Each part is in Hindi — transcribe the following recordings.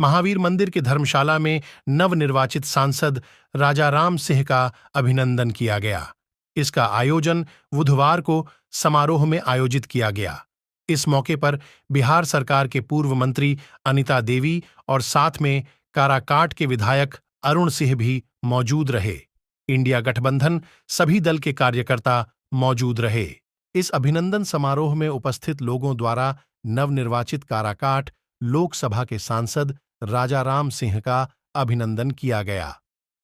महावीर मंदिर के धर्मशाला में नवनिर्वाचित सांसद राजाराम सिंह का अभिनंदन किया गया। इसका आयोजन बुधवार को समारोह में आयोजित किया गया। इस मौके पर बिहार सरकार के पूर्व मंत्री अनिता देवी और साथ में काराकाट के विधायक अरुण सिंह भी मौजूद रहे। इंडिया गठबंधन सभी दल के कार्यकर्ता मौजूद रहे। इस अभिनंदन समारोह में उपस्थित लोगों द्वारा नवनिर्वाचित काराकाट लोकसभा के सांसद राजाराम सिंह का अभिनंदन किया गया।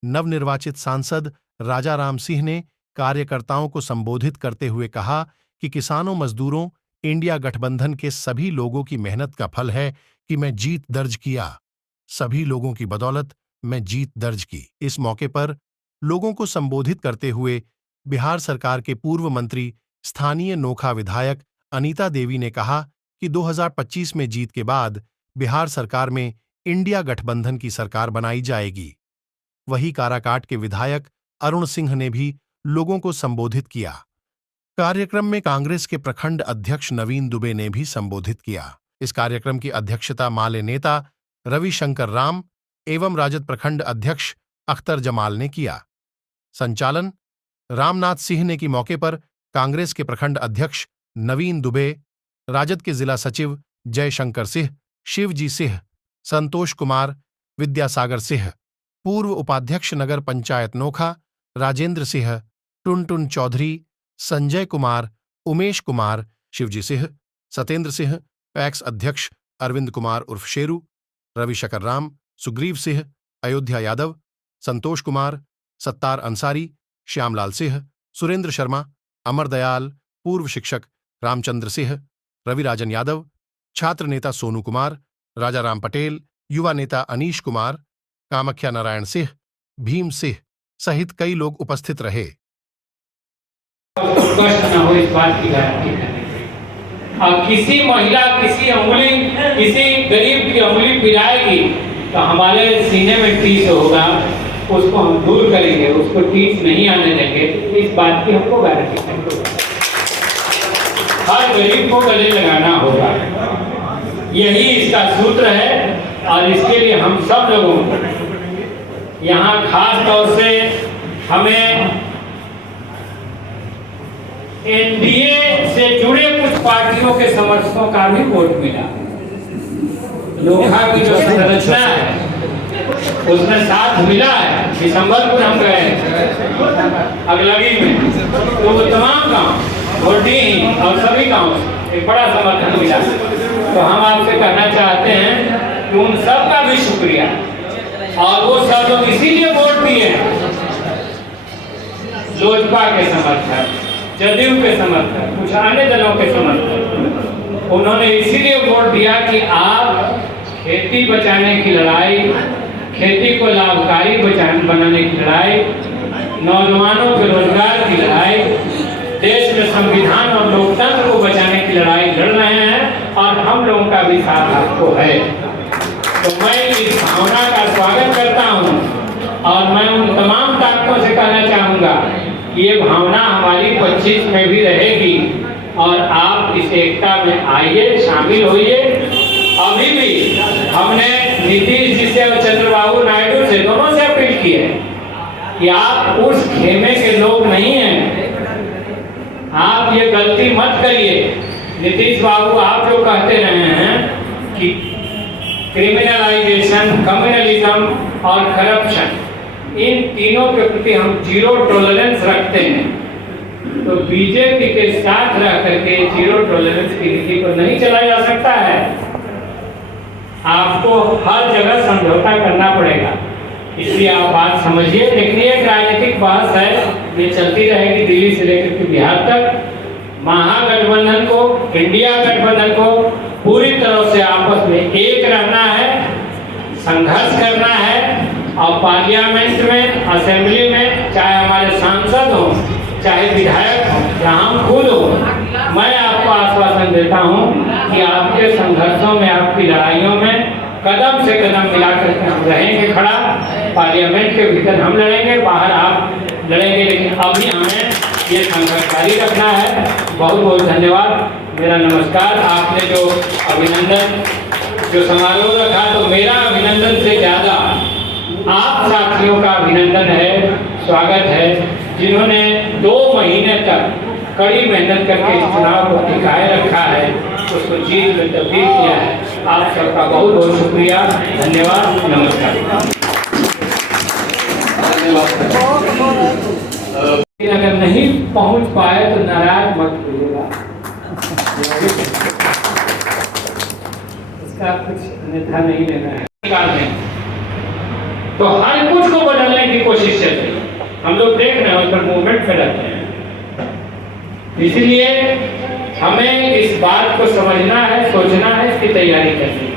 नवनिर्वाचित सांसद राजाराम सिंह ने कार्यकर्ताओं को संबोधित करते हुए कहा कि किसानों, मजदूरों, इंडिया गठबंधन के सभी लोगों की मेहनत का फल है कि मैं जीत दर्ज किया। सभी लोगों की बदौलत मैं जीत दर्ज की। इस मौके पर लोगों को संबोधित करते हुए बिहार सरकार के पूर्व मंत्री, स्थानीय नोखा विधायक अनीता देवी ने कहा कि 2025 में जीत के बाद बिहार सरकार में इंडिया गठबंधन की सरकार बनाई जाएगी। वहीं काराकाट के विधायक अरुण सिंह ने भी लोगों को संबोधित किया। कार्यक्रम में कांग्रेस के प्रखंड अध्यक्ष नवीन दुबे ने भी संबोधित किया। इस कार्यक्रम की अध्यक्षता माले नेता रविशंकर राम एवं राजद प्रखंड अध्यक्ष अख्तर जमाल ने किया। संचालन रामनाथ सिंह ने की। मौके पर कांग्रेस के प्रखंड अध्यक्ष नवीन दुबे, राजद के जिला सचिव जयशंकर सिंह, शिवजी सिंह, संतोष कुमार, विद्यासागर सिंह, पूर्व उपाध्यक्ष नगर पंचायत नोखा राजेंद्र सिंह, टुनटुन चौधरी, संजय कुमार, उमेश कुमार, शिवजी सिंह, सतेंद्र सिंह, पैक्स अध्यक्ष अरविंद कुमार उर्फ शेरू, रविशंकर राम, सुग्रीव सिंह, अयोध्या यादव, संतोष कुमार, सत्तार अंसारी, श्यामलाल सिंह, सुरेंद्र शर्मा, अमर दयाल, पूर्व शिक्षक रामचंद्र सिंह, रविराजन यादव, छात्र नेता सोनू कुमार, राजाराम पटेल, युवा नेता अनीश कुमार, कामख्या नारायण सिंह, भीम सिंह सहित कई लोग उपस्थित रहे। कष्ट न हो इस बात की गारंटी है। अब किसी महिला किसी गरीब की अंगुली पिराएगी तो हमारे सीने में टीस होगा, उसको हम दूर करेंगे, उसको टीस नहीं आने देंगे। इस बात की हमको गारंटी है। हर गरीब को गले लगाना होगा, यही इसका सूत्र है। और इसके लिए हम सब लोगों को यहाँ खास तौर से हमें एनडीए से जुड़े कुछ पार्टियों के समर्थकों का भी वोट मिला। लोहा की जो संरचना है उसमें साथ मिला है। दिसंबर को हम गए अगलगी में, तो वो तमाम गाँव वोटी और सभी गाँव एक बड़ा समर्थन मिला। तो हम आपसे कहना चाहते हैं कि उन सब का भी शुक्रिया। और वो सब लोग इसीलिए वोट दिए, लोजपा के समर्थक, जदयू के समर्थक, कुछ अन्य दलों के समर्थक, उन्होंने इसीलिए वोट दिया कि आप खेती बचाने की लड़ाई, खेती को लाभकारी बनाने की लड़ाई, नौजवानों के रोजगार की लड़ाई, देश में संविधान और लोकतंत्र को बचाने की लड़ाई लड़ रहे हैं और हम लोगों का भी साथ आपको है। तो मैं इस भावना का स्वागत करता हूं और मैं उन तमाम ताकतों से कहना चाहूंगा ये भावना हमारी 25 में भी रहेगी और आप इस एकता में आइए, शामिल होइए। अभी भी हमने नीतीश जी से और चंद्रबाबू नायडू से, दोनों से अपील की है कि आप उस खेमे के लोग नहीं हैं, आप ये गलती मत करिए। नीतीश बाबू आप जो कहते रहे हैं कि क्रिमिनलाइजेशन, कम्युनलिज्म और करप्शन, इन तीनों के प्रति हम जीरो टॉलरेंस रखते हैं। तो बीजेपी के साथ रह करके जीरो टॉलरेंस की नीति को नहीं चलाया जा सकता है। आपको हर जगह समझौता करना पड़ेगा, इसलिए आप बात समझिए। लेकिन एक राजनीतिक बहस है, ये चलती रहेगी दिल्ली से लेकर के बिहार तक। महागठबंधन को, इंडिया गठबंधन को पूरी तरह से आपस में एक रहना है, संघर्ष करना है और पार्लियामेंट में, असेंबली में, चाहे हमारे सांसद हो, चाहे विधायक हो, या हम खुद हो, मैं आपको आश्वासन देता हूं कि आपके संघर्षों में, आपकी लड़ाइयों में कदम से कदम मिलाकर के हम रहेंगे खड़ा। पार्लियामेंट के भीतर हम लड़ेंगे, बाहर आप लड़ेंगे, लेकिन अभी हमें ये संघर्ष जारी रखना है। बहुत बहुत धन्यवाद, मेरा नमस्कार। आपने जो अभिनंदन जो समारोह रखा, तो मेरा अभिनंदन से ज़्यादा आप साथियों का अभिनंदन है, स्वागत है, जिन्होंने 2 महीने तक कड़ी मेहनत करके इस चुनाव को टिकाए रखा है, उसको जीत में तब्दील किया है। आप सबका बहुत बहुत शुक्रिया, धन्यवाद, नमस्कार। अगर नहीं पहुंच पाए तो नाराज मत होइएगा, इसका कुछ अन्यथा नहीं लेना है। तो हर कुछ को बदलने की कोशिश चल रही है, हम लोग देख रहे हैं, उस पर मूवमेंट में रहते हैं। इसलिए हमें इस बात को समझना है, सोचना है, इसकी तैयारी करनी है।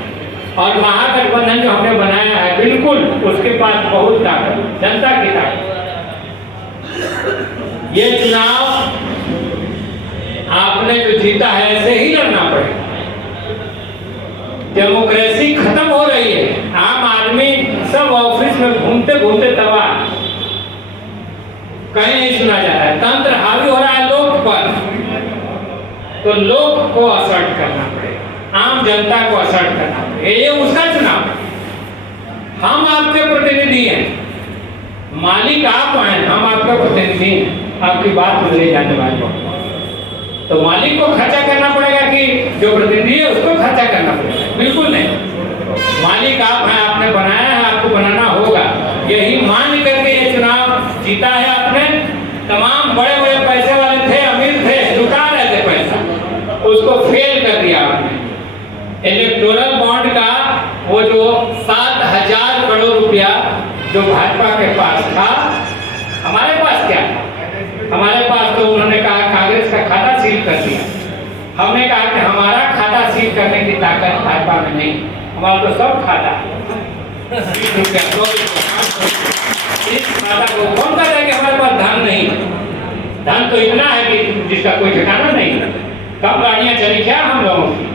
और महागठबंधन जो हमने बनाया है, बिल्कुल उसके पास बहुत ताकत, जनता की ताकत। ये चुनाव आपने जो जीता है, ऐसे ही लड़ना पड़ेगा। डेमोक्रेसी खत्म हो रही है, आम आदमी सब ऑफिस में घूमते घूमते तबाह, कहीं नहीं सुना जा रहा है। तंत्र हावी हो रहा है लोक पर, तो लोक को असर्ट करना पड़ेगा, आम जनता को असर्ट करना पड़ेगा। ये उसका चुनाव, हम आपके प्रतिनिधि हैं, मालिक आप हैं, हम आपके प्रतिनिधि हैं, आपकी बात में ले जाने वाले। तो मालिक को खर्चा करना पड़ेगा कि जो प्रतिनिधि है उसको खर्चा करना पड़ेगा? बिल्कुल नहीं। मालिक आप हैं, आपने बनाया है, आपको बनाना होगा। यही मान करके ये चुनाव जीता है आपने। तमाम बड़े बड़े पैसे वाले थे, अमीर थे, लुटा रहे थे पैसा, उसको फेल कर दिया आपने। इलेक्टोरल बॉन्ड का वो जो 7,000 करोड़ रुपया जो भाजपा के पास था, हमारे पास क्या था? हमारे पास तो उन्होंने कहा कांग्रेस का खाता सील कर दिया। हमने कहा कि हमारा खाता सील करने की ताकत भाजपा में नहीं, हमारा तो सब खाता है। 20 रुपया, 100 रुपया, इस खाता को कौन कहता है कि हमारे पास धन नहीं? धन तो इतना है कि जिसका कोई ठिकाना नहीं। कब गाड़ियां चली क्या हम लोगों की?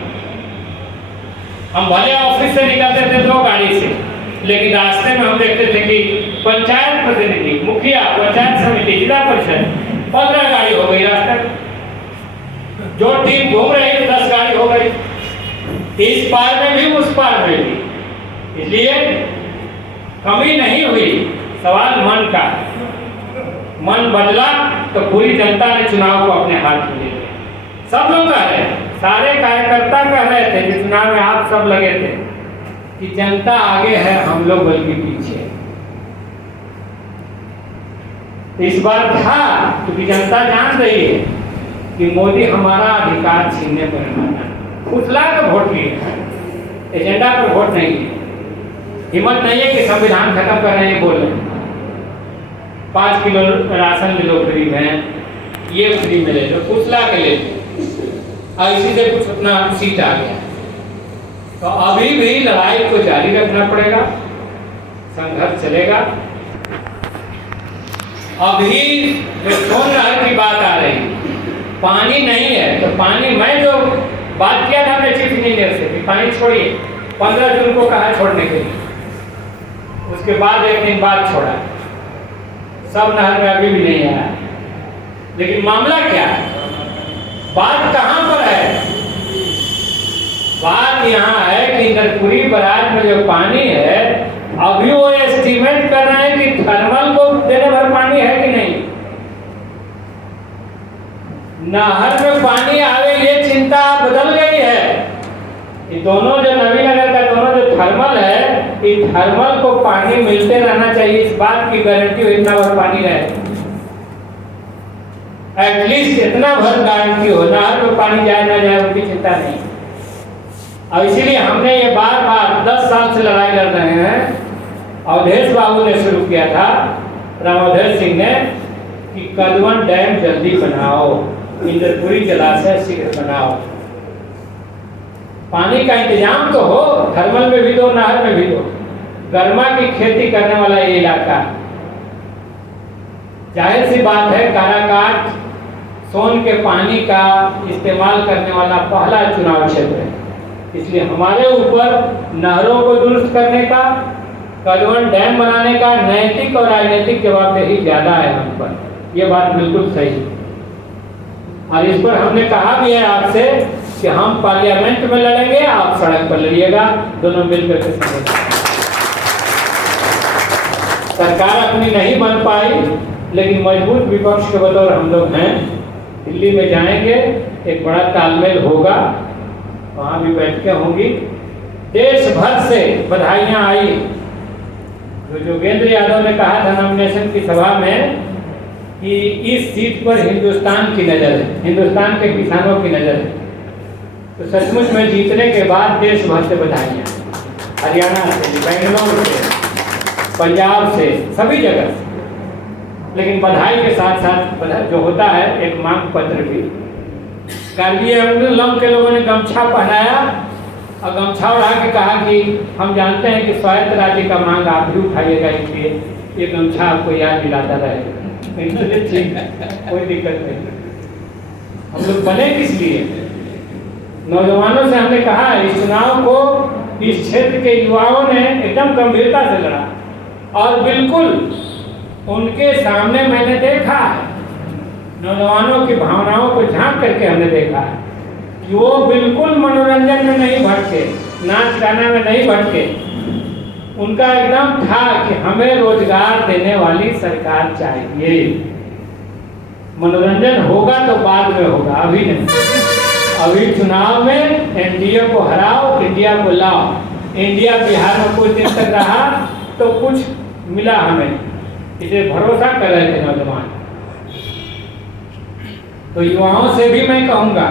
हम भले ऑफिस से निकलते थे 2 गाड़ी से, लेकिन रास्ते में हम देखते थे कि पंचायत प्रतिनिधि, मुखिया, पंचायत समिति, जिला परिषद 15 गाड़ी हो गई रास्ते में। जो टीम घूम रही है 10 गाड़ी हो गई, इस पार में भी उस पार में भी। इसलिए कमी नहीं हुई, सवाल मन का। मन बदला तो पूरी जनता ने चुनाव को अपने हाथ में ले लिया। सब लोग कह रहे, सारे कार्यकर्ता कह रहे थे कि चुनाव में आप सब लगे थे कि जनता आगे है, हम लोग बल्कि पीछे। इस बार था क्योंकि जनता जान रही है कि मोदी हमारा अधिकार छीनने पर माना, फुसला कर वोट लिए, एजेंडा पर वोट नहीं लिए। हिम्मत नहीं है कि संविधान खत्म कर रहे हैं, बोल रहे 5 किलो राशन ले लो फ्री में, ये फ्री में ले लो, फुसला के ले लो, और इसी से कुछ उतना सीट आ गया। तो अभी भी लड़ाई को जारी रखना पड़ेगा, संघर्ष चलेगा। अभी जो सोन नहर की बात आ रही, पानी नहीं है तो पानी, मैं जो बात किया था अपने चीफ इंजीनियर से कि पानी छोड़िए, 15 जून को कहा छोड़ने के लिए, उसके बाद एक दिन बाद छोड़ा, सब नहर में अभी भी नहीं आया। लेकिन मामला क्या है, बात कहां पर है? बात यहाँ है कि इंदरपुरी बराज में जो पानी है, अभी वो एस्टीमेट कर रहे हैं कि थर्मल को देने भर पानी है कि नहीं। नहर में पानी आवे ये चिंता बदल गई है। ये दोनों जो नवीनगर का दोनों जो थर्मल है, इस थर्मल को पानी मिलते रहना चाहिए, इस बात की गारंटी हो इतना भर पानी रहे, एटलीस्ट इतना भर गारंटी हो, नहर में पानी जाए ना जाए उनकी चिंता नहीं। और इसीलिए हमने ये बार बार 10 साल से लड़ाई लड़ रहे हैं। अवधेश बाबू ने शुरू किया था, रामोधर सिंह ने, कि कदवन डैम जल्दी बनाओ, इंदरपुरी जलाशय शीघ्र बनाओ, पानी का इंतजाम तो हो, थर्मल में भी दो, नहर में भी दो। गर्मा की खेती करने वाला ये इलाका, जाहिर सी बात है, काराकाट सोन के पानी का इस्तेमाल करने वाला पहला चुनाव क्षेत्र है। इसलिए हमारे ऊपर नहरों को दुरुस्त करने का, कदवन डैम बनाने का नैतिक और राजनीतिक जवाबदेही ज्यादा है हम पर। यह बात बिल्कुल सही है। और इस पर हमने कहा भी है आपसे कि हम पार्लियामेंट में लड़ेंगे, आप सड़क पर लड़िएगा, दोनों मिलकर के समझौता। सरकार अपनी नहीं बन पाई, लेकिन मजबूत विपक्ष के बतौर हम लोग हैं। दिल्ली में जाएंगे, एक बड़ा तालमेल होगा, वहाँ भी बैठकें होंगी। देश भर से बधाइयाँ आई। जो योगेंद्र यादव ने कहा था नॉमिनेशन की सभा में कि इस सीट पर हिंदुस्तान की नज़र है, हिंदुस्तान के किसानों की नज़र है, तो सचमुच में जीतने के बाद देश भर से बधाइयाँ, हरियाणा से, बेंगलोर से, पंजाब से, सभी जगह से। लेकिन बधाई के साथ साथ जो होता है एक मांग पत्र भी। कार्बी एंगलम के लोगों ने गमछा पहनाया और गमछा उड़ा के कहा कि हम जानते हैं कि स्वायत्त राज्य का मांग आप भी उठाइएगा, इसलिए ये गमछा आपको याद दिलाता रहेगा। ठीक है, कोई दिक्कत नहीं। हम लोग बने किस लिए? नौजवानों से हमने कहा इस चुनाव को इस क्षेत्र के युवाओं ने एकदम गंभीरता से लड़ा और बिल्कुल उनके सामने मैंने देखा है, नौजवानों की भावनाओं को झांक करके हमने देखा है कि वो बिल्कुल मनोरंजन में नहीं भटके, नाच गाना में नहीं भटके। उनका एकदम था कि हमें रोजगार देने वाली सरकार चाहिए। मनोरंजन होगा तो बाद में होगा, अभी नहीं। अभी चुनाव में एनडीए को हराओ, इंडिया को लाओ। इंडिया बिहार में कुछ दिन तक रहा तो कुछ मिला हमें, इसे भरोसा कर रहे थे नौजवान। तो युवाओं से भी मैं कहूँगा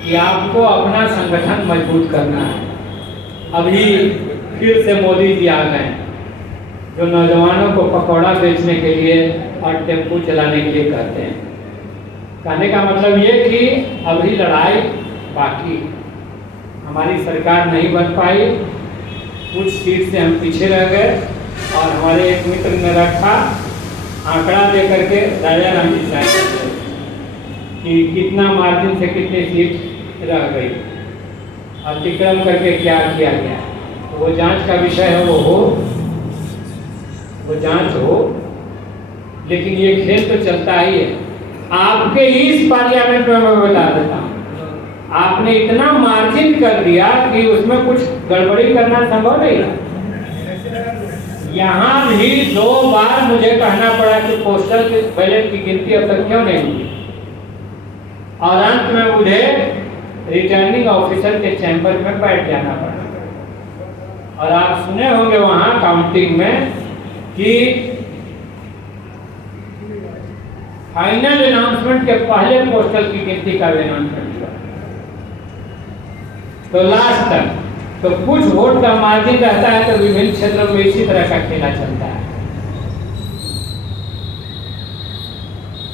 कि आपको अपना संगठन मजबूत करना है। अभी फिर से मोदी जी आ गए, जो नौजवानों को पकौड़ा बेचने के लिए और टेम्पू चलाने के लिए कहते हैं। कहने का मतलब ये कि अभी लड़ाई बाकी, हमारी सरकार नहीं बन पाई, कुछ सीट से हम पीछे रह गए। और हमारे एक मित्र ने रखा आंकड़ा दे करके, राजा राम जी साहब, कि कितना मार्जिन से कितनी सीट रह गई, अतिक्रम करके क्या किया गया। तो वो जांच का विषय है, वो जांच हो। लेकिन ये खेल तो चलता ही है। आपके इस पार्लियामेंट में मैं बता देता हूँ, आपने इतना मार्जिन कर दिया कि उसमें कुछ गड़बड़ी करना संभव नहीं है। यहाँ भी 2 बार मुझे कहना पड़ा कि पोस्टल बैलेट की गिनती अब तक क्यों नहीं हुई, और अंत में मुझे रिटर्निंग ऑफिसर के चैम्बर में बैठ जाना पड़ा। और आप सुने होंगे वहाँ काउंटिंग में कि फाइनल अनाउंसमेंट के पहले पोस्टल की गिनती का अनाउंसमेंट हुआ, तो लास्ट तक तो कुछ वोट का मार्जिन रहता है, तो विभिन्न क्षेत्रों में इसी तरह का खेला चलता है।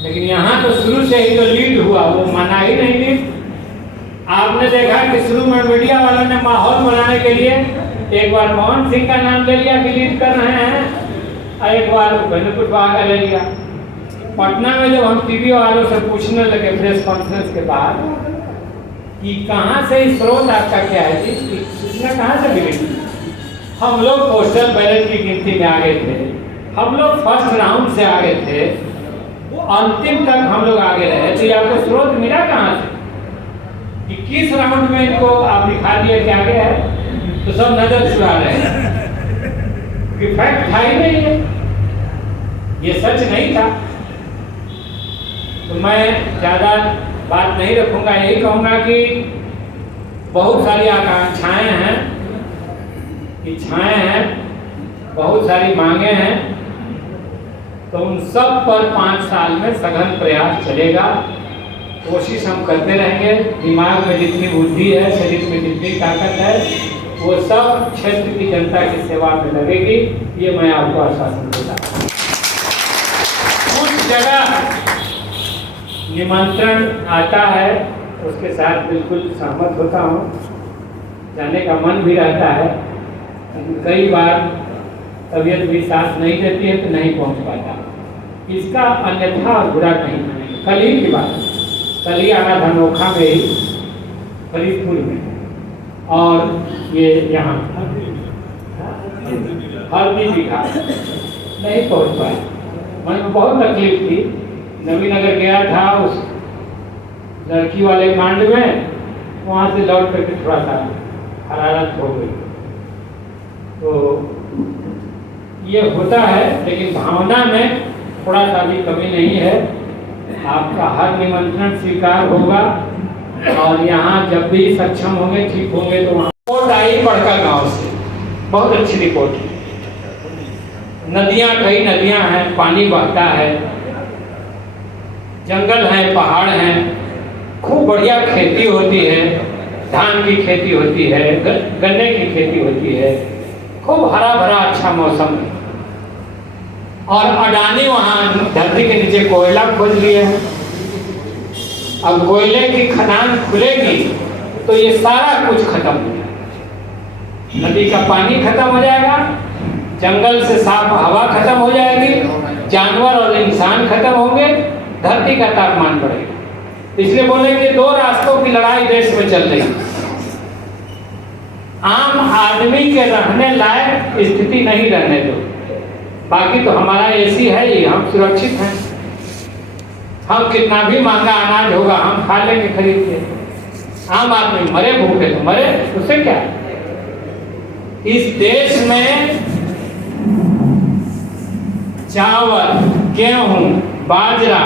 लेकिन यहाँ तो शुरू से ही तो लीड हुआ, वो माना ही नहीं लीड। आपने देखा कि शुरू में मीडिया वालों ने माहौल बनाने के लिए एक बार मोहन सिंह का नाम ले लिया कि लीड कर रहे हैं, और एक बार मैंने कुछ भागा ले लिया। पटना में जब हम टीवी वालों से पूछने लगे प्रेस कॉन्फ्रेंस के बाद कि कहाँ से स्रोत आपका क्या है जी, सूचना कहाँ से मिली? हम लोग पोस्टल बैलेट की गिनती में आगे थे, हम लोग फर्स्ट राउंड से आगे थे, वो अंतिम तक हम लोग आगे रहे। तो आपको स्रोत मिला कहाँ से कि किस राउंड में इनको आप दिखा दिए कि आगे है? तो सब नजर चुरा रहे हैं कि फैक्ट था ही नहीं है, ये सच नहीं था। तो मैं ज़्यादा बात नहीं रखूंगा, यही कहूँगा कि बहुत सारी आकांक्षाएं हैं, इच्छाएं हैं, बहुत सारी मांगे हैं, तो उन सब पर 5 साल में सघन प्रयास चलेगा। कोशिश हम करते रहेंगे, दिमाग में जितनी बुद्धि है, शरीर में जितनी ताकत है, वो सब क्षेत्र की जनता की सेवा में लगेगी, ये मैं आपको आश्वासन देता हूँ। कुछ जगह निमंत्रण आता है, उसके साथ बिल्कुल सहमत होता हूँ, जाने का मन भी रहता है, लेकिन कई बार तबीयत भी साथ नहीं देती है तो नहीं पहुँच पाता। इसका अन्यथा और बुरा नहीं मानेंगे। कल ही की बात, कल ही आना था नोखा में ही, फरीदपुर में, और ये यहाँ हल्दी दिखा नहीं पहुँच पाया। मन में बहुत तकलीफ थी। नवीनगर गया था उस लड़की वाले कांड में, वहाँ से लौट करके थोड़ा सा हरारत हो गई। तो ये होता है, लेकिन भावना में थोड़ा सा भी कमी नहीं है। आपका हर निमंत्रण स्वीकार होगा और यहाँ जब भी सक्षम होंगे, ठीक होंगे तो वहाँ रिपोर्ट आई बड़का गांव से, बहुत अच्छी रिपोर्ट। नदियाँ, कई नदियाँ हैं, पानी बहता है, जंगल हैं, पहाड़ हैं, खूब बढ़िया खेती होती है, धान की खेती होती है, गन्ने की खेती होती है, खूब हरा भरा अच्छा मौसम है। और अडानी वहाँ धरती के नीचे कोयला खोज लिया है। अब कोयले की खदान खुलेगी तो ये सारा कुछ खत्म हो जाएगा। नदी का पानी खत्म हो जाएगा, जंगल से साफ हवा खत्म हो जाएगी, जानवर और इंसान खत्म होंगे, धरती का तापमान बढ़ेगा। इसलिए बोले कि दो रास्तों की लड़ाई देश में चल रही है। आम आदमी के रहने लायक स्थिति नहीं रहने दो, बाकी तो हमारा एसी है ही, हम सुरक्षित हैं। हम कितना भी महंगा अनाज होगा हम खा लेंगे खरीद के। आम आदमी मरे भूखे तो मरे, उससे क्या। इस देश में चावल, गेहूं, बाजरा,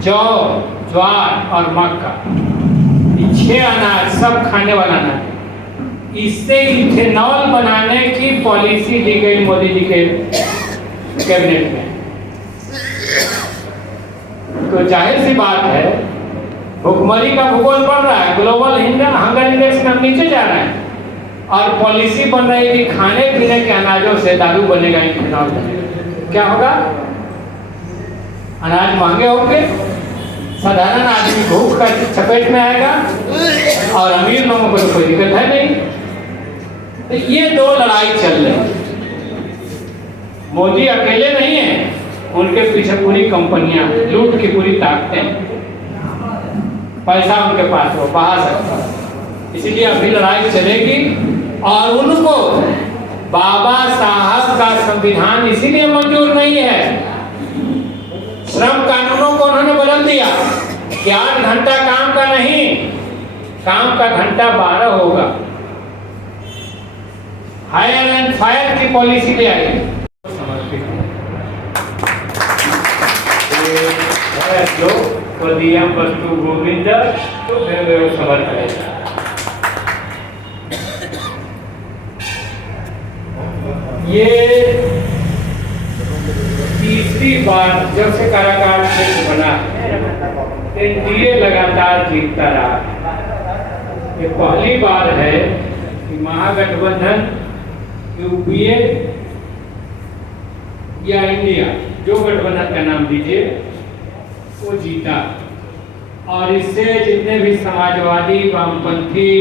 जौ, ज्वार और मक्का, ये 6 अनाज सब खाने वाला अनाज। इससे इथेनॉल बनाने की पॉलिसी दी गई मोदी जी के कैबिनेट में। तो जाहिर सी बात है, भुखमरी का भूगोल बढ़ रहा है, ग्लोबल हंगर इंडेक्स में हम नीचे जा रहे हैं, और पॉलिसी बन रही है कि खाने पीने के अनाजों से दारू बनेगा, इथेनॉल बनेगा। क्या होगा? अनाज महंगे होंगे, साधारण आदमी भूख का चपेट में आएगा, और अमीर लोगों को तो कोई दिक्कत है नहीं। तो ये दो लड़ाई चल रही है। मोदी अकेले नहीं है, उनके पीछे पूरी कंपनियां, लूट की पूरी ताकतें, पैसा उनके पास वो बहा सकता है। इसलिए अभी लड़ाई चलेगी, और उनको बाबा साहब का संविधान इसीलिए मंजूर नहीं है। श्रम कानूनों को उन्होंने बदल दिया कि 8 घंटा काम का नहीं, काम का घंटा 12 होगा। हायर एंड फायर की पॉलिसी ले आई। वस्तु गोविंद तो समर्पित। ये तीसरी बार जब से काराकाट क्षेत्र बना है, एनडीए लगातार जीतता रहा। ये पहली बार है कि महागठबंधन, यूपीए या इंडिया, जो गठबंधन का नाम दीजिए, वो जीता। और इससे जितने भी समाजवादी, वामपंथी,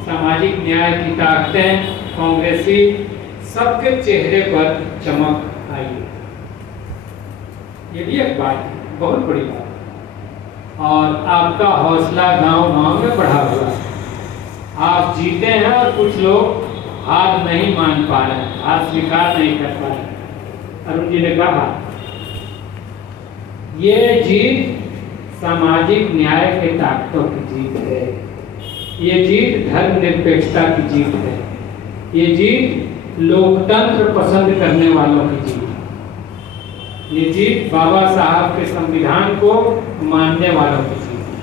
सामाजिक न्याय की ताकतें, कांग्रेसी, सबके चेहरे पर चमक आई। ये भी एक बात है, बहुत बड़ी बात है। और आपका हौसला गांव-गांव में बढ़ा हुआ है। आप जीते हैं और कुछ लोग हार नहीं मान पा रहे, हार स्वीकार नहीं कर पा रहे। अरुण जी ने कहा, ये जीत सामाजिक न्याय के ताकतों की जीत है, ये जीत धर्मनिरपेक्षता की जीत है, ये जीत लोकतंत्र पसंद करने वालों की जीत है, ये जीत बाबा साहब के संविधान को मानने वालों की जीत है।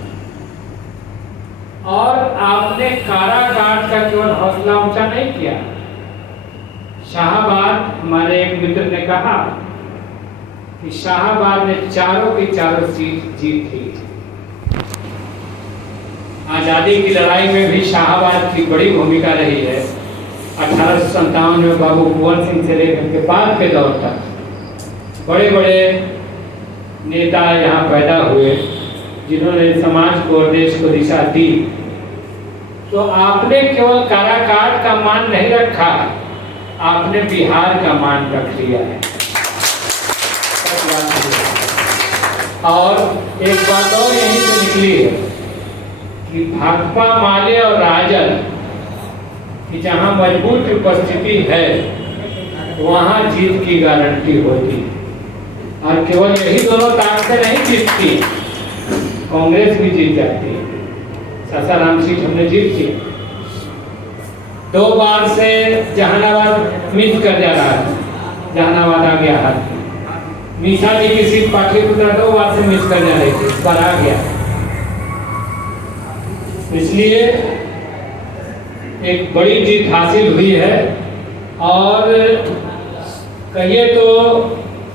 और आपने काराकाट का केवल हौसला ऊंचा नहीं किया। शाहाबाद, हमारे एक मित्र ने कहा कि शाहाबाद ने चारों की चारों सीट जीत ली। आजादी की लड़ाई में भी शाहाबाद की बड़ी भूमिका रही है। 1857 में बाबू कुंवर सिंह से लेकर के बाद के दौर तक बड़े बड़े नेता यहाँ पैदा हुए, जिन्होंने समाज को और देश को दिशा दी। तो आपने केवल काराकाट का मान नहीं रखा, आपने बिहार का मान रख लिया है। और एक बात और यहीं से निकली है कि भाकपा, माले और राजद की जहां मजबूत उपस्थिति है, वहां जीत की गारंटी होती। और केवल यही दोनों ताकतें नहीं जीतती, कांग्रेस भी जीत जाती है, सासाराम सीट हमने जीत की। 2 बार से जहानाबाद मिस कर जा रहा है, जहानाबाद आ गया हाथ में। मीसा जी की सीट पाटलिपुत्र 2 बार से मिस कर जा रही थी, इस बार आ गया। इसलिए एक बड़ी जीत हासिल हुई है और कहिए तो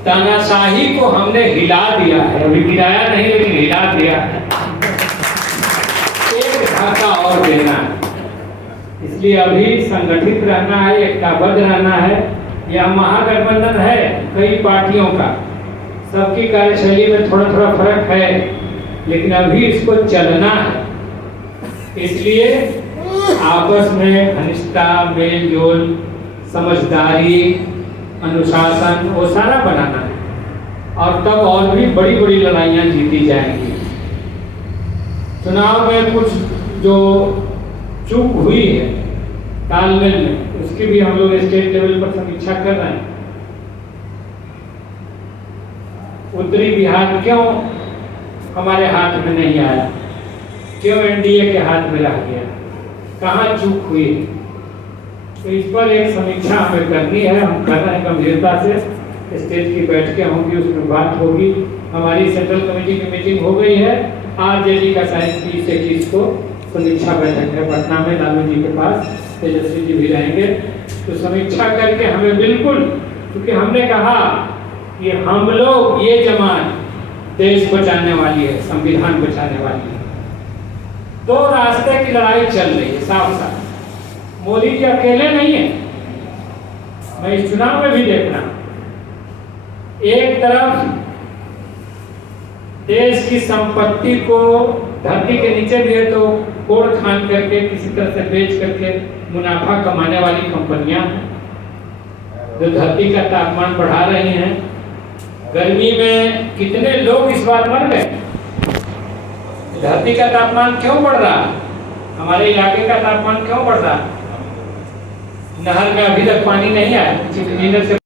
तानाशाही को हमने हिला दिया है, अभी गिराया नहीं लेकिन हिला दिया है। एक धक्का और देना है, इसलिए अभी संगठित रहना है, एकताबद्ध रहना है। यह महागठबंधन है कई पार्टियों का, सबकी कार्यशैली में थोड़ा थोड़ा फर्क है, लेकिन अभी इसको चलना है। इसलिए आपस में घनिष्ठता, मेल जोल, समझदारी, अनुशासन वो सारा बनाना है और तब और भी बड़ी बड़ी लड़ाइयाँ जीती जाएंगी। चुनाव में कुछ जो चूक हुई है तालमेल में, उसकी भी हम लोग स्टेट लेवल पर समीक्षा कर रहे हैं। उत्तरी बिहार क्यों हमारे हाथ में नहीं आया, क्यों एनडीए के हाथ में रह गया, कहाँ चूक हुई, तो इस पर एक समीक्षा हमें करनी है। हम कर रहे हैं गंभीरता से, स्टेट की बैठकें होंगी, उसमें बात होगी। हमारी सेंट्रल कमेटी की मीटिंग हो गई है, आज जेडी का 30-21 को समीक्षा बैठक है पटना में, लालू जी के पास, तेजस्वी जी भी रहेंगे। तो समीक्षा करके हमें बिल्कुल, क्योंकि हमने कहा कि हम लोग, ये जमात देश बचाने वाली है, संविधान बचाने वाली है। 2 रास्ते की लड़ाई चल रही है साफ साफ, मोदी जी अकेले नहीं है। मैं इस चुनाव में भी देख रहा हूं, एक तरफ देश की संपत्ति को धरती के नीचे भी है तो कोड़ खान करके किसी तरह से बेच करके मुनाफा कमाने वाली कंपनियां हैं, जो धरती का तापमान बढ़ा रही हैं। गर्मी में कितने लोग इस बार मर गए। धरती का तापमान क्यों बढ़ रहा, हमारे इलाके का तापमान क्यों बढ़ रहा। नहर में अभी तक पानी नहीं आया, चीफ इंजीनियर से